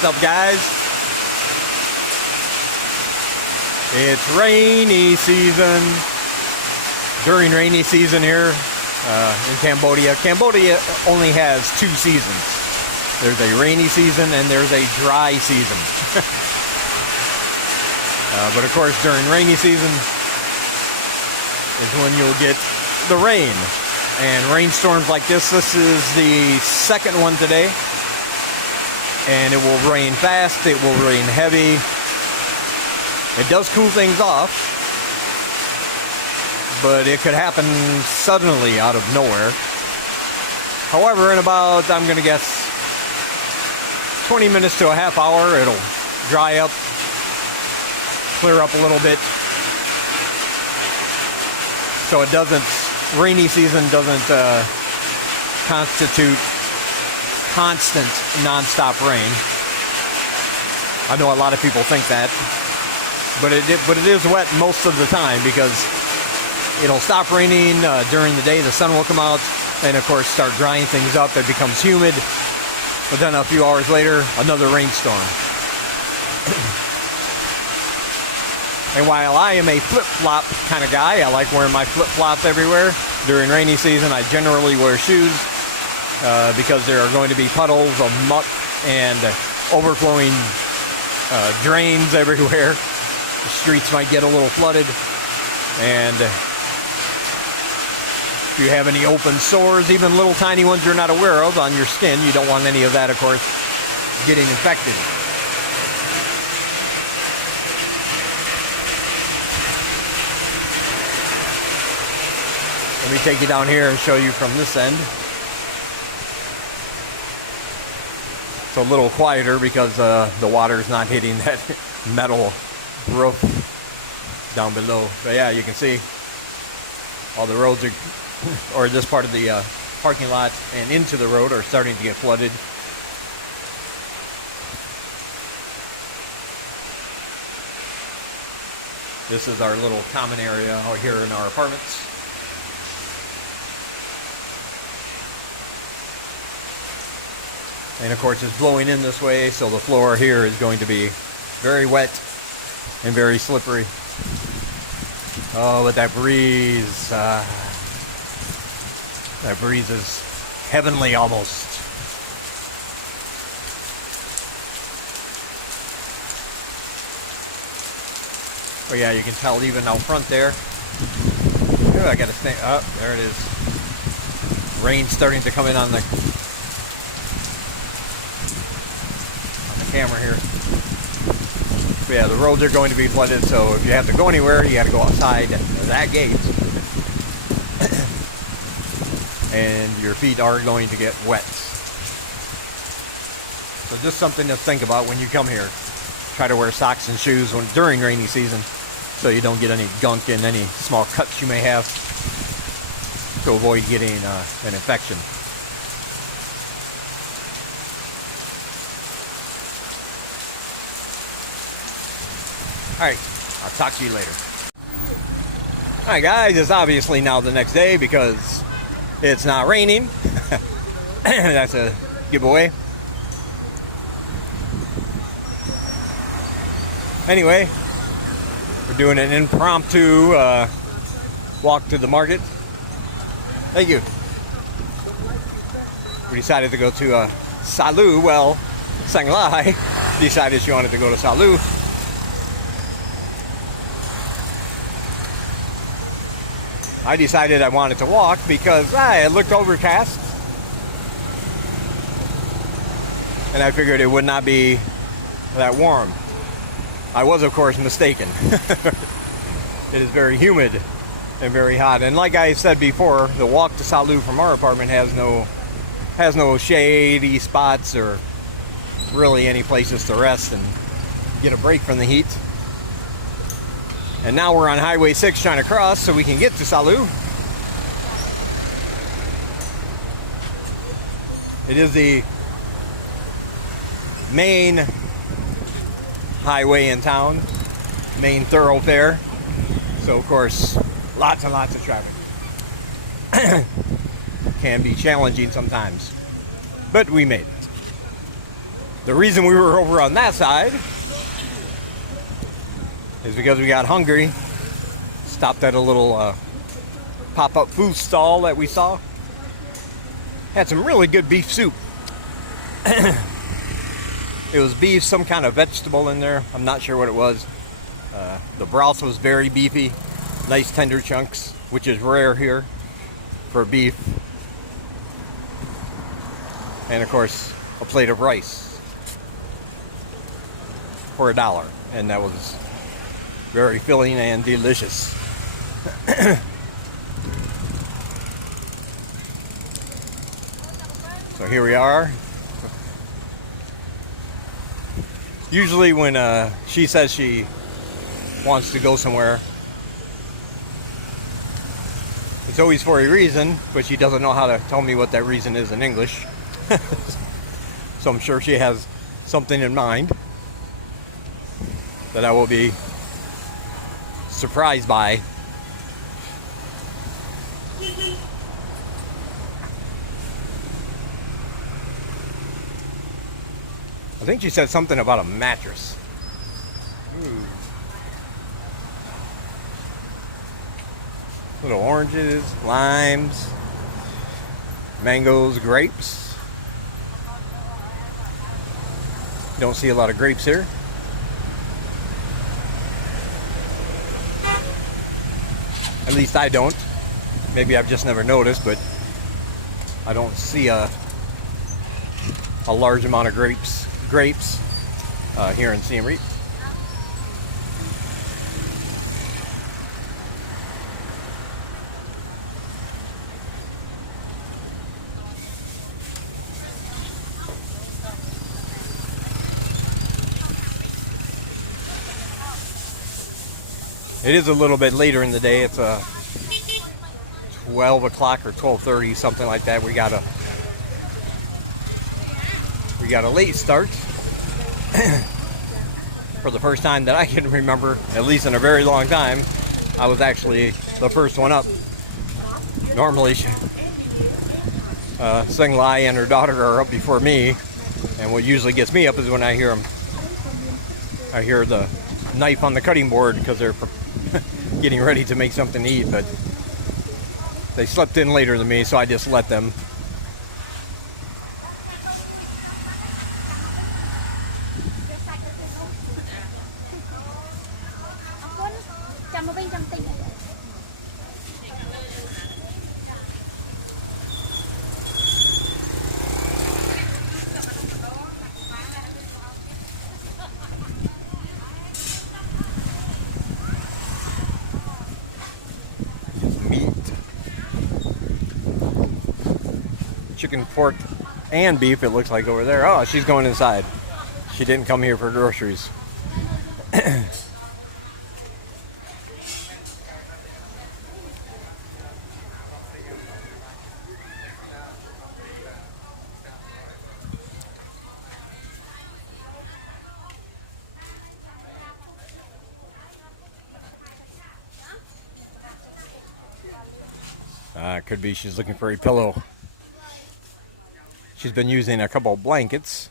What's up, guys? It's rainy season. During rainy season here in Cambodia. Cambodia only has 2 seasons. There's a rainy season and there's a dry season. But of course, during rainy season is when you'll get the rain. And rainstorms like this is the second one today. And it will rain fast, it will rain heavy. It does cool things off, but it could happen suddenly out of nowhere. However, in about, I'm going to guess, 20 minutes to a half hour, it'll dry up, clear up a little bit. So it doesn't, rainy season doesn't constitute constant non-stop rain. I know a lot of people think that, but it is wet most of the time because it'll stop raining during the day. The sun will come out and of course start drying things up. It becomes humid, but then a few hours later, another rainstorm. And while I am a flip-flop kind of guy, I like wearing my flip-flops everywhere. During rainy season, I generally wear shoes because there are going to be puddles of muck and overflowing drains everywhere. The streets might get a little flooded, and if you have any open sores, even little tiny ones you're not aware of on your skin, you don't want any of that, of course, getting infected. Let me take you down here and show you from this end. It's a little quieter because the water's not hitting that metal roof down below. But yeah, you can see all the roads are, or this part of the parking lot and into the road are starting to get flooded. This is our little common area out here in our apartments. And of course it's blowing in this way, so the floor here is going to be very wet and very slippery. Oh, but that breeze is heavenly almost. Oh yeah, you can tell even out front there. Ooh, I gotta stay up. Oh, there it is. Rain starting to come in on the camera here. But yeah, the roads are going to be flooded, so if you have to go anywhere, you got to go outside that gate. And your feet are going to get wet. So just something to think about when you come here. Try to wear socks and shoes during rainy season so you don't get any gunk and any small cuts you may have to avoid getting an infection. Alright, I'll talk to you later. Alright guys, it's obviously now the next day because it's not raining. That's a giveaway. Anyway, we're doing an impromptu walk to the market. Thank you. We decided to go to Salu. Well, Sanglai decided she wanted to go to Salu. I decided I wanted to walk because it looked overcast. And I figured it would not be that warm. I was, of course, mistaken. It is very humid and very hot. And like I said before, the walk to Salu from our apartment has no shady spots or really any places to rest and get a break from the heat. And now we're on Highway 6 trying to cross so we can get to Salu. It is the main highway in town, main thoroughfare. So of course, lots and lots of traffic. Can be challenging sometimes, but we made it. The reason we were over on that side is because we got hungry. Stopped at a little pop-up food stall that we saw. Had some really good beef soup. It was beef, some kind of vegetable in there. I'm not sure what it was. The broth was very beefy. Nice tender chunks, which is rare here for beef. And of course, a plate of rice for $1. And that was very filling and delicious. So here we are. Usually when she says she wants to go somewhere, it's always for a reason, but she doesn't know how to tell me what that reason is in English. So I'm sure she has something in mind that I will be surprised by. I think she said something about a mattress. Little oranges, limes, mangoes, grapes. Don't see a lot of grapes here. At least I don't. Maybe I've just never noticed, but I don't see a large amount of grapes here in Siem Reap. It is a little bit later in the day. It's 12 o'clock or 12:30, something like that. We got a late start. For the first time that I can remember, at least in a very long time, I was actually the first one up. Normally, Sing Lai and her daughter are up before me, and what usually gets me up is when I hear the knife on the cutting board because they're getting ready to make something to eat. But they slept in later than me, so I just let them. Chicken, pork, and beef, it looks like over there. Oh, she's going inside. She didn't come here for groceries. Could be she's looking for a pillow. She's been using a couple of blankets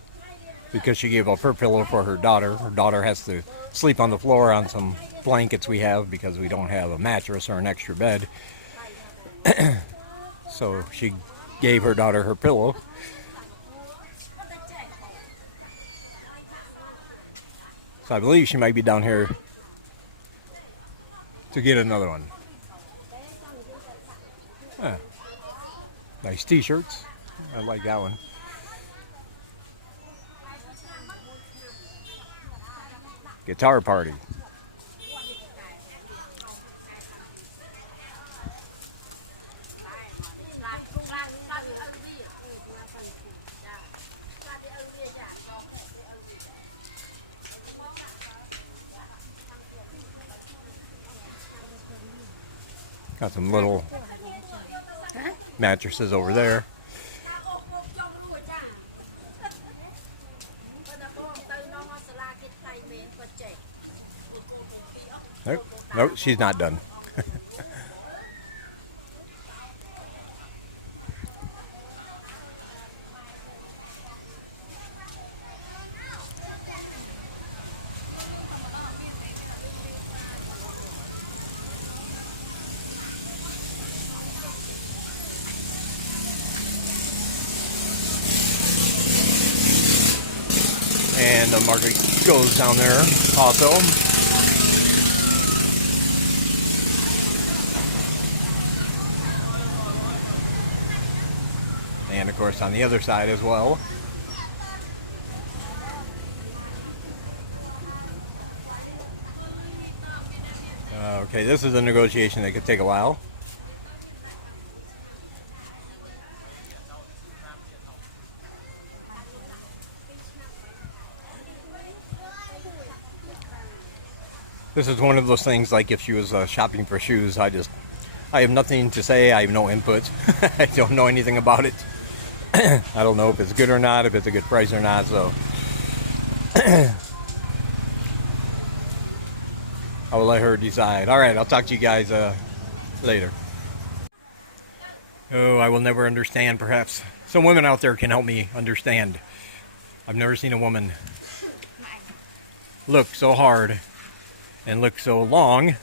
because she gave up her pillow for her daughter. Her daughter has to sleep on the floor on some blankets we have because we don't have a mattress or an extra bed. So she gave her daughter her pillow. So I believe she might be down here to get another one. Nice t-shirts. I like that one. Guitar party. Got some little mattresses over there. Nope, nope, she's not done. And the market goes down there also. And of course on the other side as well. Okay, this is a negotiation that could take a while. This is one of those things like if she was shopping for shoes, I have nothing to say. I have no input. I don't know anything about it. I don't know if it's good or not, if it's a good price or not, so I will let her decide. All right, I'll talk to you guys later. Oh, I will never understand. Perhaps some women out there can help me understand. I've never seen a woman look so hard and look so long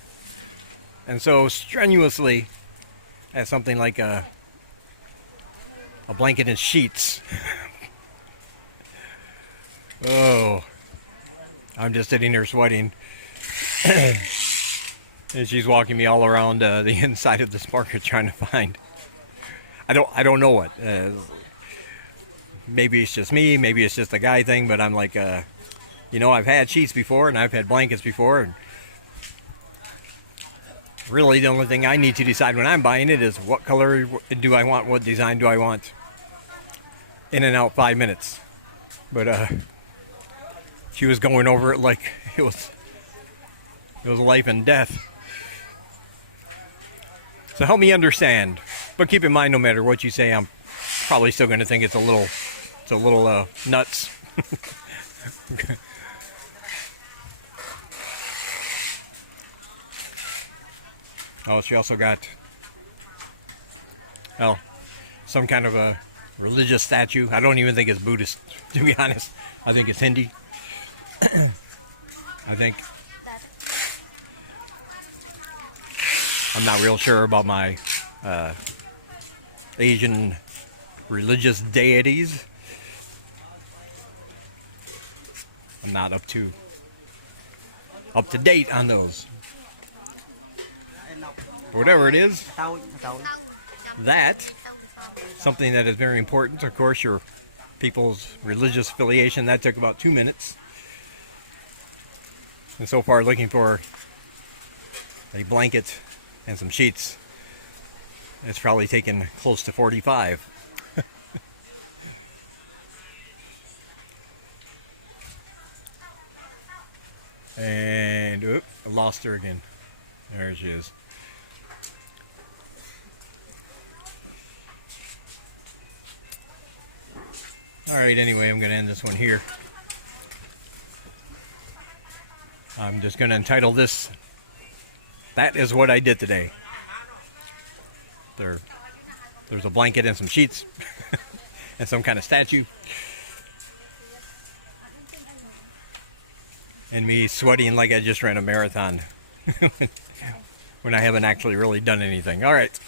and so strenuously at something like a blanket and sheets. Oh, I'm just sitting here sweating. And she's walking me all around the inside of this market trying to find. I don't know what. Maybe it's just me. Maybe it's just a guy thing. But I'm like, you know, I've had sheets before and I've had blankets before. And really, the only thing I need to decide when I'm buying it is what color do I want, what design do I want. In and out 5 minutes. But she was going over it like it was life and death. So help me understand. But keep in mind, no matter what you say, I'm probably still going to think it's a little nuts. Oh, she also got, well, some kind of a religious statue. I don't even think it's Buddhist, to be honest. I think it's Hindi. I think. I'm not real sure about my Asian religious deities. I'm not up to date on those. Whatever it is, that, something that is very important, of course, your people's religious affiliation, that took about 2 minutes. And so far looking for a blanket and some sheets, it's probably taken close to 45. And I lost her again. There she is. Alright, anyway, I'm going to end this one here. I'm just going to entitle this, "That is what I did today." There's a blanket and some sheets and some kind of statue. And me sweating like I just ran a marathon when I haven't actually really done anything. Alright.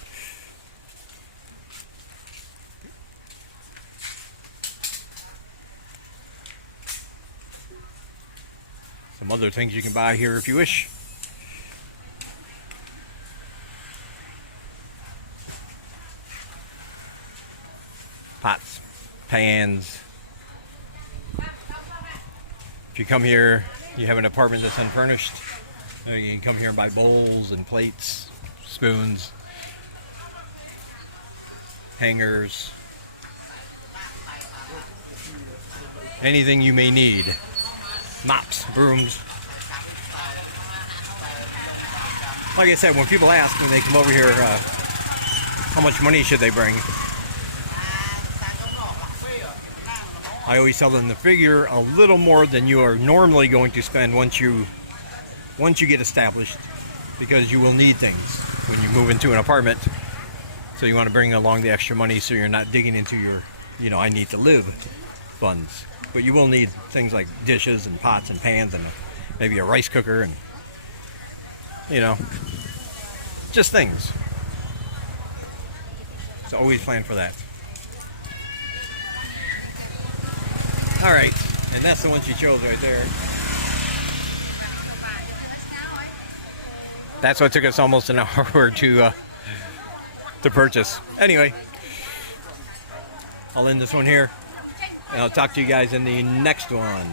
Some other things you can buy here if you wish. Pots, pans. If you come here, you have an apartment that's unfurnished, you can come here and buy bowls and plates, spoons, hangers, anything you may need. Mops, brooms. Like I said, when people ask when they come over here, how much money should they bring, I always tell them to figure a little more than you are normally going to spend once you get established, because you will need things when you move into an apartment. So you want to bring along the extra money so you're not digging into your, I need to live funds. But you will need things like dishes and pots and pans and maybe a rice cooker and, just things. So always plan for that. All right. And that's the one she chose right there. That's what took us almost an hour to purchase. Anyway, I'll end this one here, and I'll talk to you guys in the next one.